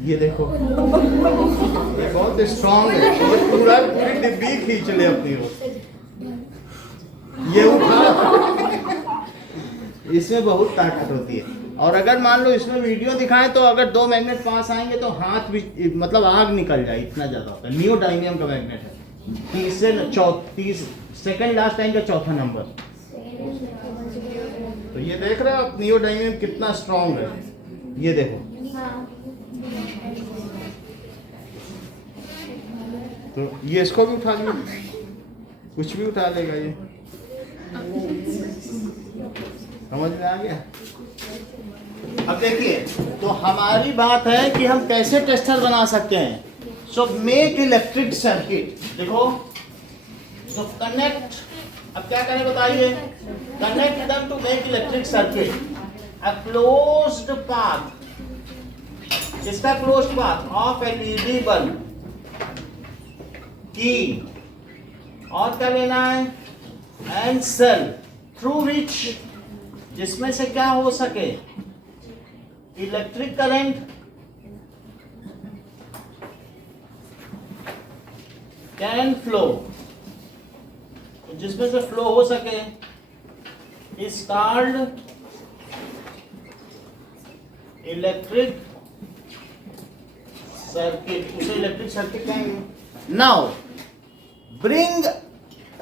ये देखो ये बहुत स्ट्रांग है, ये पूरा पूरी डिब्बी खींच ले अपनी ओर, ये उठा, इसमें बहुत ताकत होती है। और अगर मान लो इसमें वीडियो दिखाएं तो अगर दो मैग्नेट पास आएंगे तो हाथ भी मतलब आग निकल जाए, इतना ज्यादा होता है। नियोडायमियम का मैग्नेट है, 30 सेकंड लास्ट टाइम का चौथा नंबर। तो ये देख रहे हो आप नियोडायमियम कितना स्ट्रांग है, ये देखो। तो ये इसको भी उठा लिया, कुछ भी उठा लेगा ये, समझ में आ गया। अब देखिए, तो हमारी बात है कि हम कैसे टेस्टर बना सकते हैं। सो मेक इलेक्ट्रिक सर्किट, देखो, सो कनेक्ट, अब क्या करें बताइए, connect them to make electric circuit a closed path, इसका closed path of LED bulb की, और क्या लेना है, एंड सेल थ्रू विच, जिसमें से क्या हो सके, इलेक्ट्रिक करंट कैन फ्लो, जिसमें से फ्लो हो सके, इज कॉल्ड इलेक्ट्रिक सर्किट, उसे इलेक्ट्रिक सर्किट कहेंगे। Now bring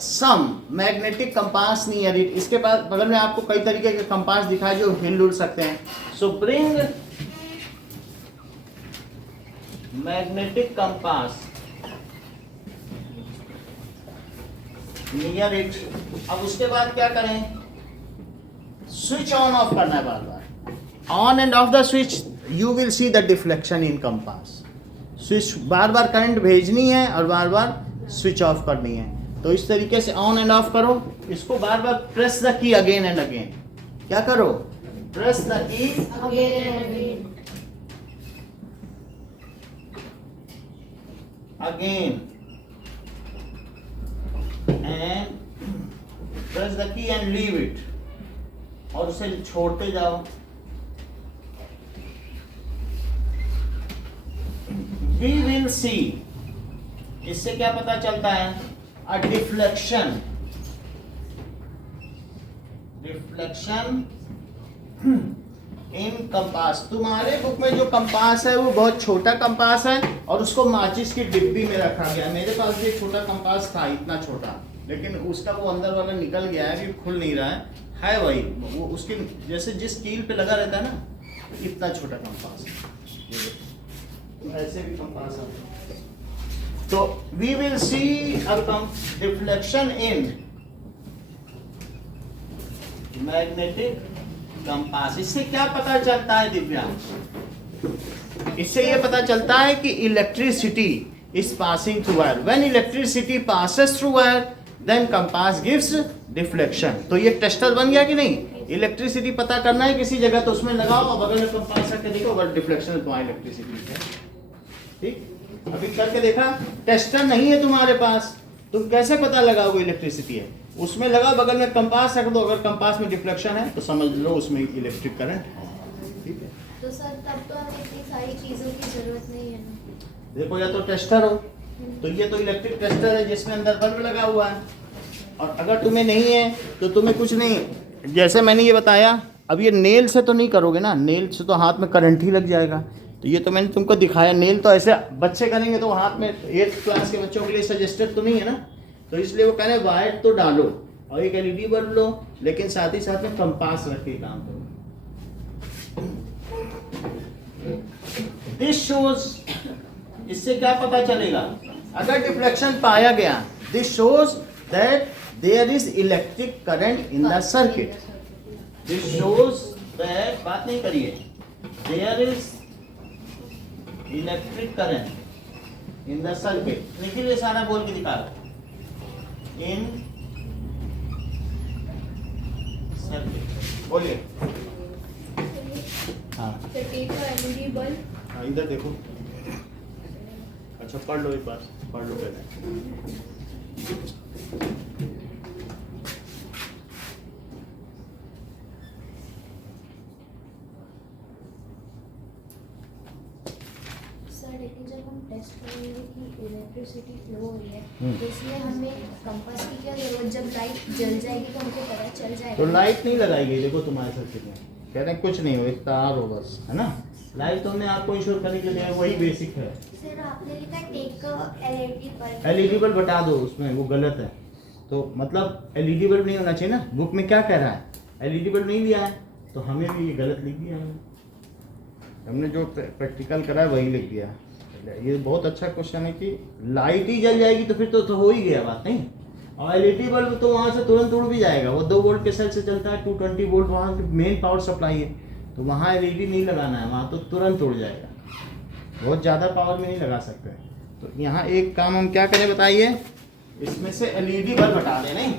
some magnetic compass near it, इसके बाद बगल में आपको कई तरीके के कंपास दिखाए जो हिल उड़ सकते हैं। सो bring magnetic compass near it. अब उसके बाद क्या करें, स्विच ऑन ऑफ करना है बार बार, on and off the switch, you will see the deflection in compass. Switch बार बार करंट भेजनी है और बार बार स्विच ऑफ करनी है, तो इस तरीके से ऑन एंड ऑफ करो। इसको बार बार press the key again and again, क्या करो, press the key again and press the key and leave it, और उसे छोड़ते जाओ। वी विल सी, इससे क्या पता चलता है, अ डिफ्लेक्शन इन कंपास। तुम्हारे बुक में जो कंपास है वो बहुत छोटा कंपास है और उसको माचिस की डिब्बी में रखा गया। मेरे पास भी एक छोटा कंपास था, इतना छोटा, लेकिन उसका वो अंदर वाला निकल गया है, अभी खुल नहीं रहा है वही वो उसके जैसे जिस कील पे लगा रहता है ना, इतना छोटा कंपास है। ऐसे भी कंपास आता है। तो we will see a deflection in magnetic compass. इससे क्या पता चलता है दिव्या? इससे ये पता चलता है कि electricity is passing through wire. When electricity passes through wire then compass gives deflection. तो ये टेस्टर बन गया कि नहीं? इलेक्ट्रिसिटी पता करना है किसी जगह तो उसमें लगाओ और बगल में कंपास रख के देखो अगर डिफ्लेक्शन है तो वहां इलेक्ट्रिसिटी है। ठीक, अभी करके देखा। टेस्टर नहीं है तुम्हारे पास, तुम कैसे पता लगाओगे इलेक्ट्रिसिटी है? उसमें लगाओ, बगल में कंपास रख दो, अगर कंपास में डिफ्लेक्शन है तो समझ लो उसमें इलेक्ट्रिक करंट है। ठीक है, तो सर तब तो हमें इतनी सारी चीज़ों की ज़रूरत नहीं है ना। देखो या तो टेस्टर हो, तो ये तो इलेक्ट्रिक टेस्टर है जिसमें अंदर बल्ब लगा हुआ है, और अगर तुम्हें नहीं है तो तुम्हें कुछ नहीं, जैसे मैंने ये बताया, अब ये नेल से तो नहीं करोगे ना, नेल से तो हाथ में करंट ही लग जाएगा। तो ये तो मैंने तुमको दिखाया, नेल तो ऐसे बच्चे करेंगे तो हाथ में 8th क्लास के बच्चों के लिए सजेस्टेड तो नहीं है ना, तो इसलिए वो कह रहे हैं वायर तो डालो और एक एलईडी बल्ब लो, लेकिन साथ ही साथ में कंपास रख के काम करो। दिस शोज, इससे क्या पता चलेगा? अगर डिफ्लेक्शन पाया गया, this shows that there is electric current in the circuit. This shows that, बात नहीं करिए, there is electric current in the circuit. देखिए सारा बोल के दिखा रहा इन सर्किट। बोलिए। हाँ, टेक अ एलईडी बल्ब, हाँ इधर देखो। अच्छा पढ़ लो एक बार, पढ़ लो पहले। सर लेकिन जब हम टेस्ट करेंगे कि इलेक्ट्रिसिटी फ्लो हो रही है तो इसमें हमें कंपास की क्या जरूरत? जब लाइट जल जाएगी तो हमको पता चल जाएगा। तो लाइट नहीं लगाई गई, देखो तुम्हारे सर्किट में कह रहे हैं कुछ नहीं हो, एक तार हो बस, है ना। लाइट तो हमने आपको इंश्योर करने के लिए, वही बेसिक है। सर आपने लिखा take LED bulb. LED bulb बता दो, उसमें वो गलत है। तो मतलब एलईडी बल्ब नहीं होना चाहिए ना, बुक में क्या कह रहा है, एलईडी बल्ब नहीं दिया है, तो हमें भी ये गलत लिख दिया है। हमने जो प्रैक्टिकल करा है वही लिख दिया। ये बहुत अच्छा क्वेश्चन है कि लाइट ही जल जाएगी तो फिर तो हो ही गया, बात नहीं। और एलईडी बल्ब तो वहाँ से तुरंत उड़ भी जाएगा, वो 2 वोल्ट के सेल से चलता है, 220 वोल्ट वहाँ मेन पावर सप्लाई है, तो वहाँ एलईडी नहीं लगाना है, वहाँ तो तुरंत उड़ जाएगा, बहुत ज़्यादा पावर में नहीं लगा सकते। तो यहाँ एक काम हम क्या करें बताइए, इसमें से एलईडी बल्ब हटा दें। नहीं,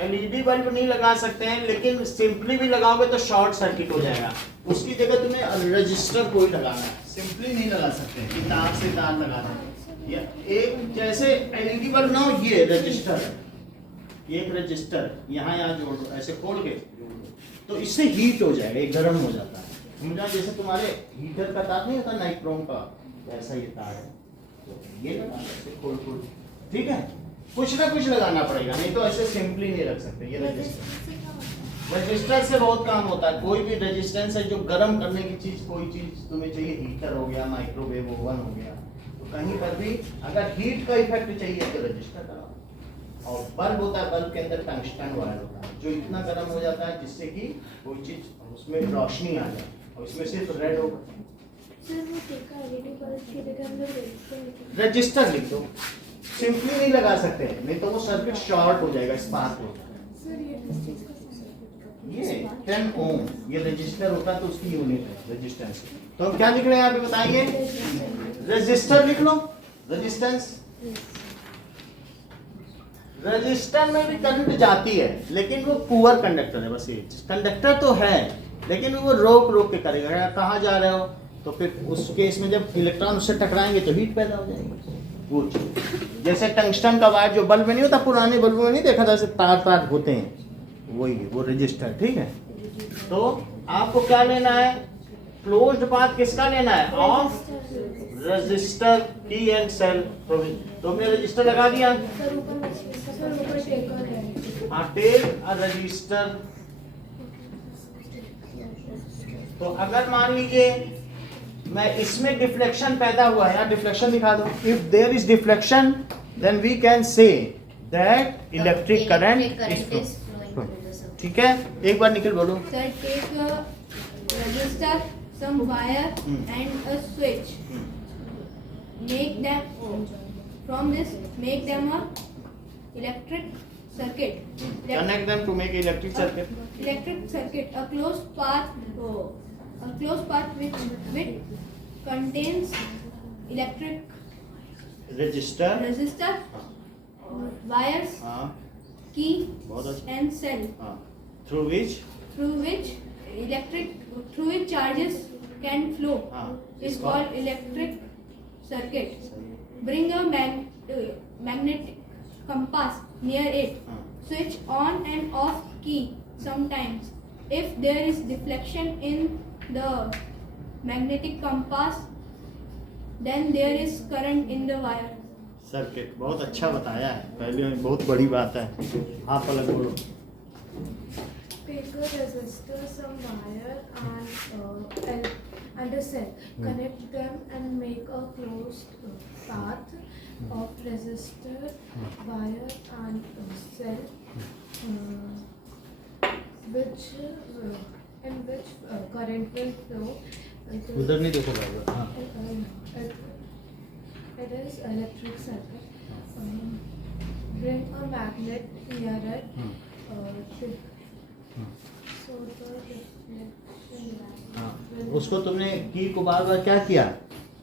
एलईडी बल्ब नहीं लगा सकते हैं, लेकिन सिंपली भी लगाओगे तो शॉर्ट सर्किट हो जाएगा। उसकी जगह तुम्हें रजिस्टर कोई लगाना है, सिंपली नहीं लगा सकते कि तार से तार लगाना है। या एक जैसे एलईडी बल्ब ना हो, ये रजिस्टर है, एक रजिस्टर यहाँ जोड़ दो, ऐसे खोल के जोड़ दो, तो इससे हीट हो जाएगा, ये गर्म हो जाता है। समझा? जैसे तुम्हारे हीटर का तार नहीं होता नाइक्रोम का, वैसा ये तार है, तो ये लगाना, ऐसे खोल खोल, ठीक है। कुछ ना कुछ लगाना पड़ेगा, नहीं तो ऐसे सिंपली नहीं रख सकते। ये रजिस्टर से बहुत काम होता है। कोई भी रेजिस्टेंस है जो गर्म करने की चीज, कोई चीज तुम्हें चाहिए, हीटर हो गया, माइक्रोवेव ओवन हो गया, तो कहीं पर भी अगर हीट का इफेक्ट चाहिए तो रजिस्टर लगाओ। और बल्ब होता है, बल्ब के अंदर टंगस्टन वायर होता है जो इतना गर्म हो जाता है जिससे कि कोई चीज उसमें रोशनी आ जाए, और इसमें सिर्फ रेड होगा। सर वो टेक एलईडी बल्ब की जगह हम लोग रजिस्टर लिख दो, सिंपली नहीं लगा सकते, नहीं तो वो सर्किट शॉर्ट हो जाएगा, स्पार्क हो जाएगा। सर ये किस चीज का ये 10 ओम ये रजिस्टर होता है, तो उसकी यूनिट है रेजिस्टेंस। तो हम क्या लिख रहे हैं यहाँ पे बताइए, रजिस्टर लिख लो, रेजिस्टेंस। रजिस्टर में भी करंट जाती है, लेकिन वो पुअर कंडक्टर है, बस ये कंडक्टर तो है लेकिन वो रोक रोक के करेगा। अगर कहाँ जा रहे हो तो फिर उस केस में जब इलेक्ट्रॉन उससे टकराएंगे तो हीट पैदा हो जाएगी। वो जैसे टंगस्टन का वायर जो बल्ब में नहीं होता, पुराने बल्बों में नहीं देखा था, ऐसे तार तार होते हैं, वही वो रजिस्टर, ठीक है। तो आपको क्या लेना है, क्लोज्ड पाथ किसका लेना है? ऑफ रजिस्टर की एंड सेल। तो हमने रजिस्टर लगा दिया। सर ऊपर टेकर है। हाँ, टेक अ रजिस्टर। तो अगर मान लीजिए मैं इसमें डिफ्लेक्शन पैदा हुआ है, यहाँ डिफ्लेक्शन दिखा दो। If there is deflection then we can say that electric current is flow. ठीक है, एक बार निखिल बोलो। Sir, take a resistor, some wire, and a switch. Make them from this. Make them a electric circuit. Connect them to make electric circuit. Electric circuit. A closed path which contains electric register. resistor, wires, हाँ, key, बहुत अच्छा। and cell. हाँ, through which through which charges can flow हाँ, is called electric circuit. Bring a magnetic compass near it. हाँ, Switch on and off key sometimes. If there is deflection in the magnetic compass, then there is current in the wire. Circuit. बहुत अच्छा बताया है, पहले में बहुत बड़ी बात है। आप अलग बोलो। Take a resistor, some wire, and a cell. Connect them and make a closed path of resistor, wire, and cell, in which current will flow. उधर नहीं देखो भाई। हाँ, It is electric circuit. Bring a magnet near it. So the reflection हाँ, will उसको तुमने की को बार बार क्या किया?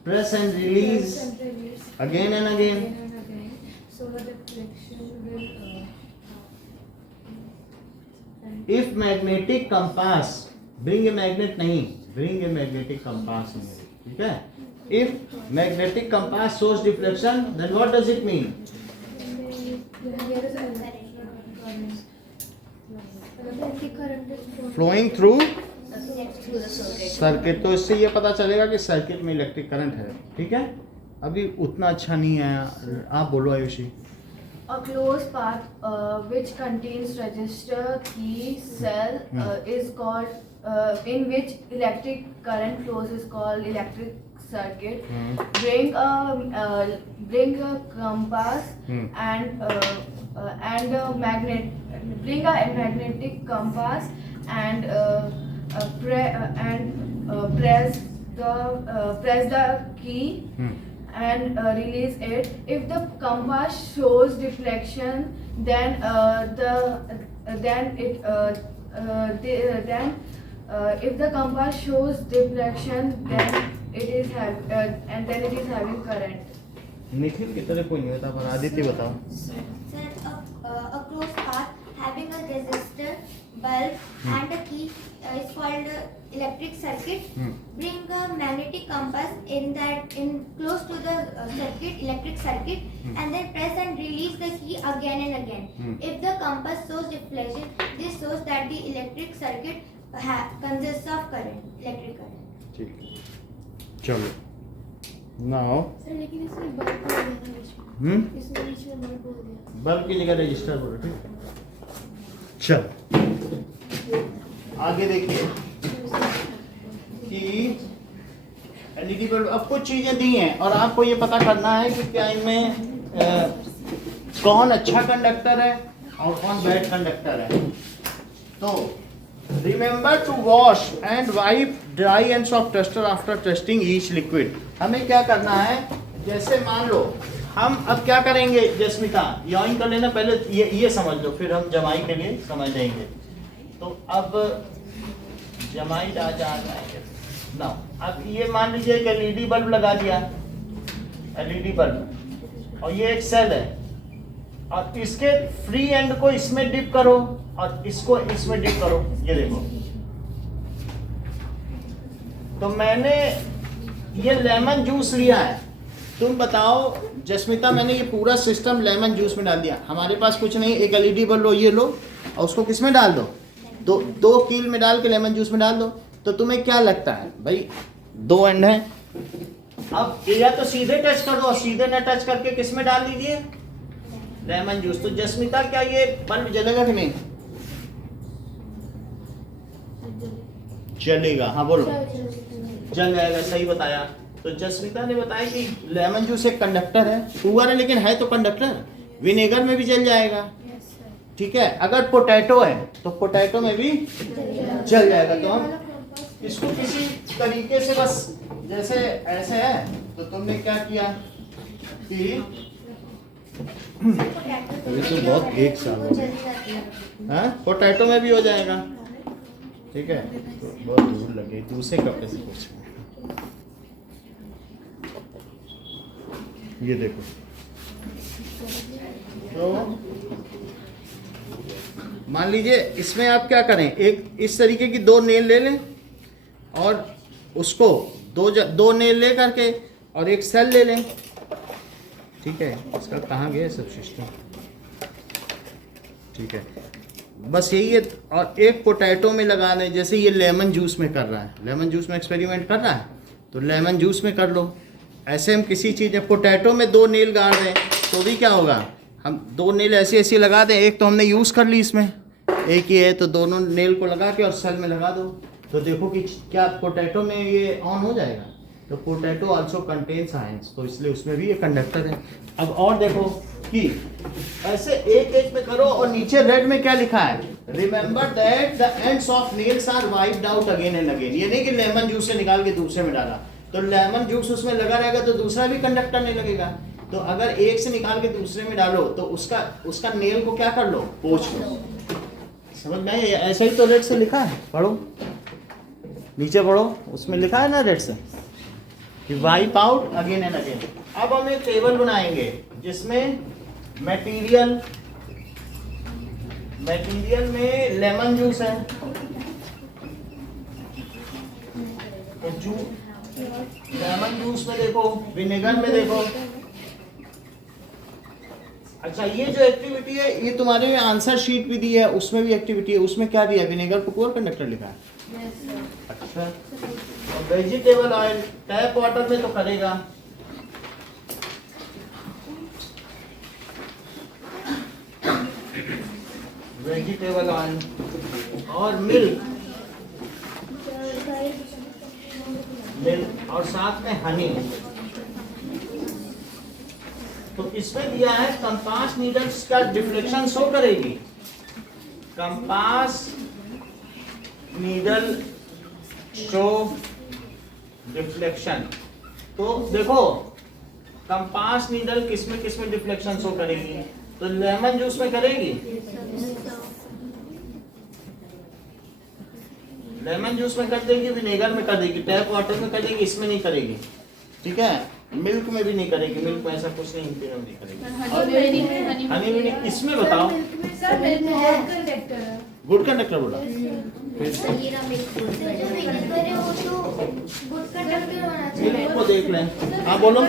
Press and release press and release again and again. again and again. So the deflection will. If magnetic compass, bring a magnet नहीं, bring a magnetic compass. ठीक है, if magnetic compass shows deflection then what does it mean? There is electric current is flowing. Flowing through through the circuit. Circuit. तो इससे ये पता चलेगा कि circuit में इलेक्ट्रिक करंट है। ठीक है, अभी उतना अच्छा नहीं है। आप बोलो Ayushi. A closed path which contains resistor, key, cell is called in which electric current flows is called electric circuit. Bring a compass and a magnet. Bring a magnetic compass and press the key. And release it. If the compass shows deflection, then if the compass shows deflection, then it is having current. Nikhil की तरह कोई नहीं होता, पर आदित्य बताओ। Sir, a closed path having a resistor, bulb, and a key is called electric circuit. Bring a magnetic compass in close to the circuit, electric circuit, and then press and release the key again and again. If the compass shows deflection, this shows that the electric circuit consists of current, electric current. ठीक, चलो now sir लेकिन इसमें bulb बोल दिया था बीच में। इसमें बीच में बल्ब बोल दिया। बल्ब की जगह रजिस्टर बोलो। ठीक, चल आगे देखिए कि एलईडी बल्ब। अब कुछ चीजें दी हैं और आपको ये पता करना है कि क्या इनमें कौन अच्छा कंडक्टर है और कौन बैड कंडक्टर है। तो remember to wash and wipe dry ends of tester after testing each liquid. हमें क्या करना है, जैसे मान लो हम अब क्या करेंगे जस्मिता, यॉइन कर लेना पहले, ये समझ लो, फिर हम जमाई के लिए समझ लेंगे। तो अब जमाई आ जाएंगे ना। अब ये मान लीजिए एक एलईडी बल्ब लगा दिया, एलईडी बल्ब, और ये एक सेल है, और इसके फ्री एंड को इसमें डिप करो और इसको इसमें डिप करो। ये देखो, तो मैंने ये लेमन जूस लिया है। तुम बताओ जस्मिता, मैंने ये पूरा सिस्टम लेमन जूस में डाल दिया। हमारे पास कुछ नहीं, एक एलईडी बल्ब लो, ये लो, और उसको किस में डाल दो, दो कील में डाल के लेमन जूस में डाल दो। तो तुम्हें क्या लगता है भाई, 2 एंड है, अब या तो सीधे टच कर दो, सीधे न टच करके किस में डाल दीजिए, लेमन जूस। तो जस्मिता क्या ये बल्ब जलेगा कि नहीं? चलेगा, हाँ बोलो। जल जाएगा, सही बताया। तो जस्मिता ने बताया कि लेमन जूस एक कंडक्टर है, पुअर है लेकिन है तो कंडक्टर, विनेगर में भी जल जाएगा। ठीक है, अगर पोटैटो है तो पोटैटो में भी जल जाएगा। तो हम इसको किसी तरीके से बस जैसे ऐसे है, तो तुमने क्या किया कि अभी तो बहुत एक साल हो गया, पोटैटो में भी हो जाएगा। ठीक है, तो बहुत दूर लगे, दूसरे कपड़े से पूछ, ये देखो। तो मान लीजिए इसमें आप क्या करें, एक इस तरीके की 2 नेल ले लें और उसको दो नेल ले करके और एक सेल ले लें। ठीक है, इसका कहाँ गया सब सिस्टम? ठीक है, बस यही है। और एक पोटैटो में लगा दें, जैसे ये लेमन जूस में कर रहा है, लेमन जूस में एक्सपेरिमेंट कर रहा है, तो लेमन जूस में कर लो। ऐसे हम किसी चीज़ में पोटैटो में 2 नेल गाड़ दें तो भी क्या होगा, हम 2 नेल ऐसे ऐसे लगा दें, एक तो हमने यूज़ कर ली इसमें, एक ही है, तो दोनों नेल को लगा के और सेल में लगा दो, तो देखो कि क्या पोटैटो में ये ऑन हो जाएगा। तो पोटैटो आल्सो कंटेन्स आयंस, तो इसलिए उसमें भी ये कंडक्टर है। अब और देखो कि ऐसे एक एक में करो और नीचे रेड में क्या लिखा है, remember that the ends of nails are wiped out again and again. ये नहीं कि लेमन जूस से निकाल के दूसरे में डाला, तो लेमन जूस उसमें लगा रहेगा तो दूसरा भी कंडक्टर नहीं लगेगा। तो अगर एक से निकाल के दूसरे में डालो तो उसका नेल को क्या कर लो, पोंछ लो। समझ में आया? ऐसे ही तो रेड से लिखा है, पढ़ो नीचे पढ़ो, उसमें लिखा है ना रेड से कि wipe out again and again. अब हम एक टेबल बनाएंगे जिसमें मटेरियल में लेमन जूस है, तो लेमन जूस में देखो, विनेगर में देखो। अच्छा, ये जो एक्टिविटी है ये तुम्हारे आंसर शीट भी दी है, उसमें भी एक्टिविटी है, उसमें क्या दिया है, विनेगर को पुअर कंडक्टर लिखा है। अच्छा, और वेजिटेबल ऑयल टैप वाटर में तो करेगा, वेजिटेबल ऑयल और मिल्क और साथ में हनी। तो इसमें दिया है कंपास नीडल्स का डिफ्लेक्शन शो करेगी, कंपास नीडल शो डिफ्लेक्शन। तो देखो कंपास नीडल किसमें डिफ्लेक्शन शो करेगी, तो लेमन जूस में करेगी, लेमन जूस में कर देगी, विनेगर में कर देगी, टैप वाटर में कर देगी, इसमें नहीं करेगी। ठीक है, मिल्क में भी नहीं करेगी, मिल्क में ऐसा कुछ नहीं करेगी, और हनी भी नहीं। इसमें बताओ, गुड कंडक्टर बोला, मिल्क को देख लें। हाँ बोलो,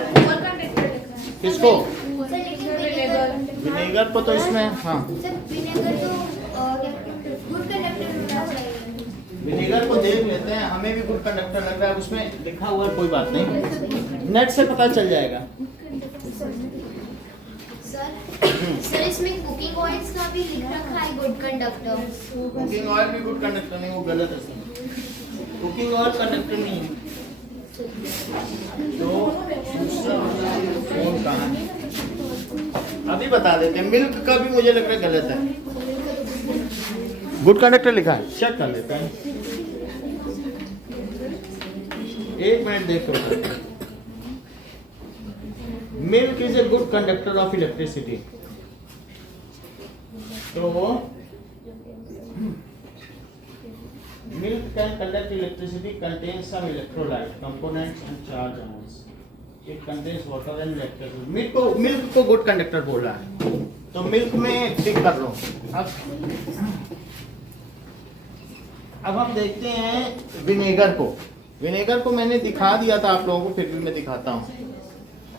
किसको? विनेगर को तो इसमें, हाँ विनेगर को देख लेते हैं, हमें भी गुड कंडक्टर लग रहा है, उसमें लिखा हुआ है, कोई बात नहीं, नेट से पता चल जाएगा। सर इसमें कुकिंग ऑयल्स का भी लिख रखा है गुड कंडक्टर। कुकिंग ऑयल भी गुड कंडक्टर नहीं, वो गलत है, कुकिंग ऑयल कंडक्टर नहीं है। तो अभी बता देते हैं, मिल्क का भी मुझे लग रहा है गलत है, गुड कंडक्टर लिखा है, चेक कर लेते हैं, एक मिनट देखो। Milk is a good conductor of electricity. तो milk can conduct electricity, contains some electrolyte components and charge ions, it contains water and electricity. Milk को गुड कंडक्टर बोला है, तो मिल्क में टिक कर लो। अब हम देखते हैं विनेगर को। विनेगर को मैंने दिखा दिया था आप लोगों को, फिर भी मैं दिखाता हूँ,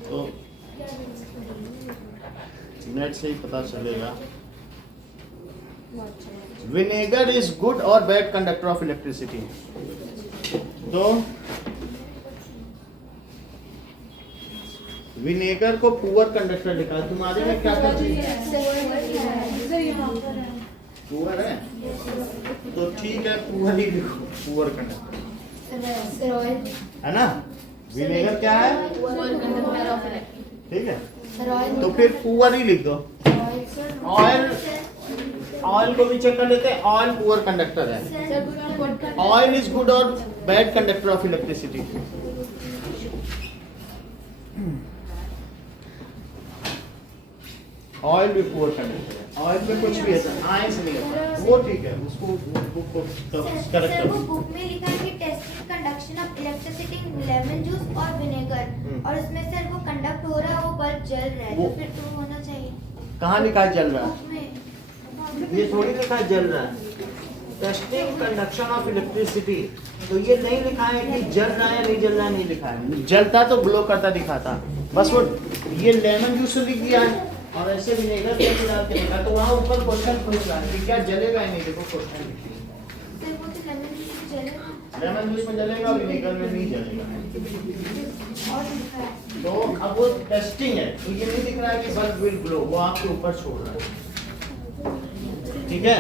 तो नेट से ही पता चलेगा। विनेगर इज गुड और बैड कंडक्टर ऑफ इलेक्ट्रिसिटी। तो विनेगर को पुअर कंडक्टर लिखा है। तुम्हारे में क्या क्या चाहिए? पुअर है तो ठीक है, पुअर ही लिखो, पुअर कंडक्टर है ना। विनेगर क्या है? ठीक है, तो फिर पुअर ही लिख दो। ऑयल को भी चेक कर लेते हैं। ऑयल पुअर कंडक्टर है। ऑयल इज गुड और bad conductor of electricity. Oil भी पुअर कंडक्टर है। ऑयल में कुछ भी है आयन से नहीं होता, वो ठीक है, उसको बुक को करेक्ट सर कर वो दो। बुक में लिखा है कि testing conduction of electricity in lemon juice और विनेगर, और उसमें सर वो कंडक्ट हो रहा है, वो बल्ब जल रहा है, तो वो- फिर तो होना चाहिए कहाँ लिखा है जल रहा है? बुक में। ये थोड़ी लिखा है जल रहा है। टेस्टिंग कंडक्शन ऑफ इलेक्ट्रिसिटी, तो ये नहीं लिखा है कि जल रहा है नहीं जल रहा है, नहीं लिखा है। जलता तो ग्लो करता दिखाता, बस वो ये लेमन जूस लिख दिया है और ऐसे विनेगर के डाल के लिखा, तो वहाँ ऊपर क्वेश्चन पूछ रहा है कि क्या जलेगा या नहीं। देखो क्वेश्चन लिखिए, सर वो तो लेमन जूस में जलेगा लेमन जूस में जलेगा, विनेगर में नहीं जलेगा। और लिखा है। तो अब वो टेस्टिंग है, तो ये नहीं दिख रहा है कि बल्ब विल ग्लो, वो आपके ऊपर छोड़ रहा है। ठीक है,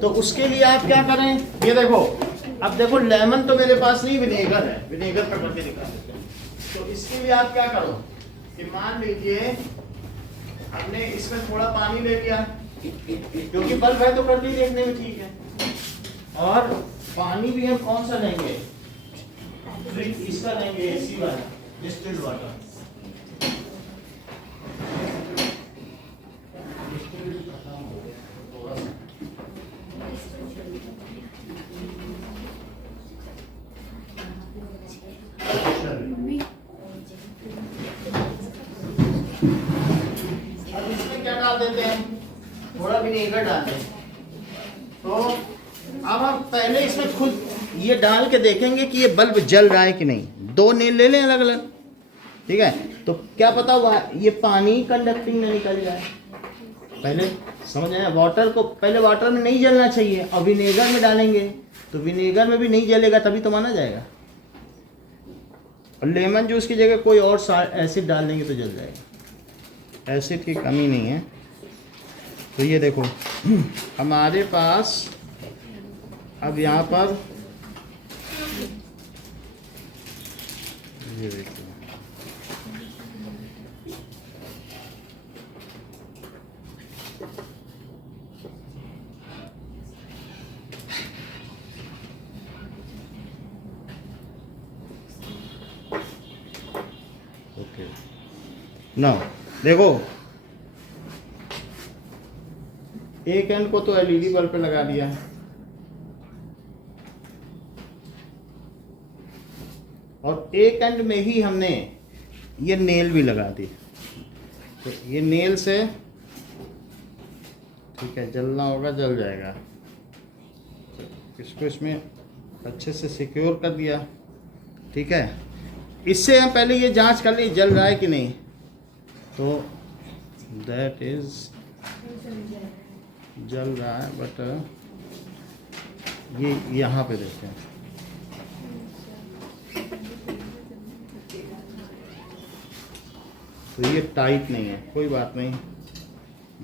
तो उसके लिए आप क्या करें, ये देखो, अब देखो लेमन तो मेरे पास नहीं, विनेगर है, विनेगर का करके दिखा देते हैं। तो इसके लिए आप क्या करो कि मान लीजिए हमने इसमें थोड़ा पानी ले लिया, क्योंकि बल्ब है तो कर ली, देखने में ठीक है। और पानी भी हम कौन सा लेंगे, इसका लेंगे, एसी वाला डिस्टिल्ड वाटर। अब इसमें क्या डाल देते हैं, थोड़ा विनेगर डाल दें। तो अब हम पहले इसमें खुद ये डाल के देखेंगे कि ये बल्ब जल रहा है कि नहीं। दो नील ले लें अलग अलग, ठीक है। तो क्या पता हुआ ये पानी कंडक्टिंग में निकल जाए। पहले समझ आया, वाटर को पहले वाटर में नहीं जलना चाहिए, और विनेगर में डालेंगे तो विनेगर में भी नहीं जलेगा, तभी तो माना जाएगा। और लेमन जूस की जगह कोई और एसिड डाल देंगे तो जल जाएगा। एसिड की कमी नहीं है। तो ये देखो हमारे पास अब यहाँ पर ये देखो, ओके ना, देखो एक एंड को तो एलईडी बल्ब पे लगा दिया, और एक एंड में ही हमने ये नेल भी लगा दी। तो ये नेल से ठीक है, जलना होगा, जल जाएगा। तो इसको इसमें अच्छे से सिक्योर कर दिया, ठीक है। इससे हम पहले ये जांच कर ली जल रहा है कि नहीं। तो दैट इज जल रहा है, बट ये यहाँ पे देखते हैं, तो ये टाइट नहीं है, कोई बात नहीं,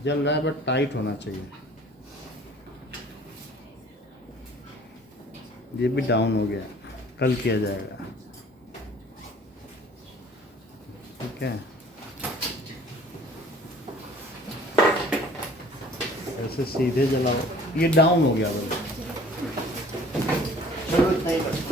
जल रहा है बट टाइट होना चाहिए। ये भी डाउन हो गया, कल किया जाएगा, ठीक है। ऐसे सीधे जलाओ, ये डाउन हो गया बल्ब। चलो इतना ही बस।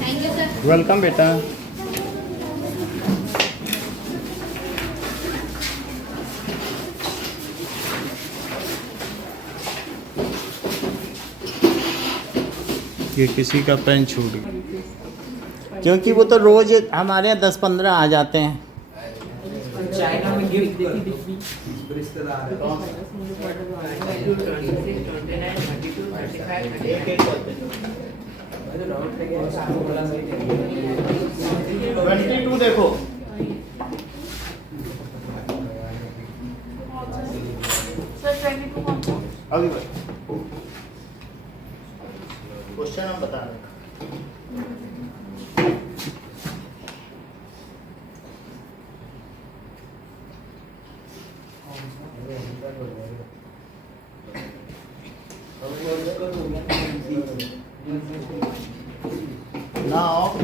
Thank you sir. वेलकम बेटा। ये किसी का पेन छूट गया, क्योंकि वो तो रोज हमारे यहाँ 10-15 आ जाते हैं। चाइना में गिफ्ट देती थी रिश्तेदार है। 22 देखो, अभी क्वेश्चन हम बता रहे हैं। Now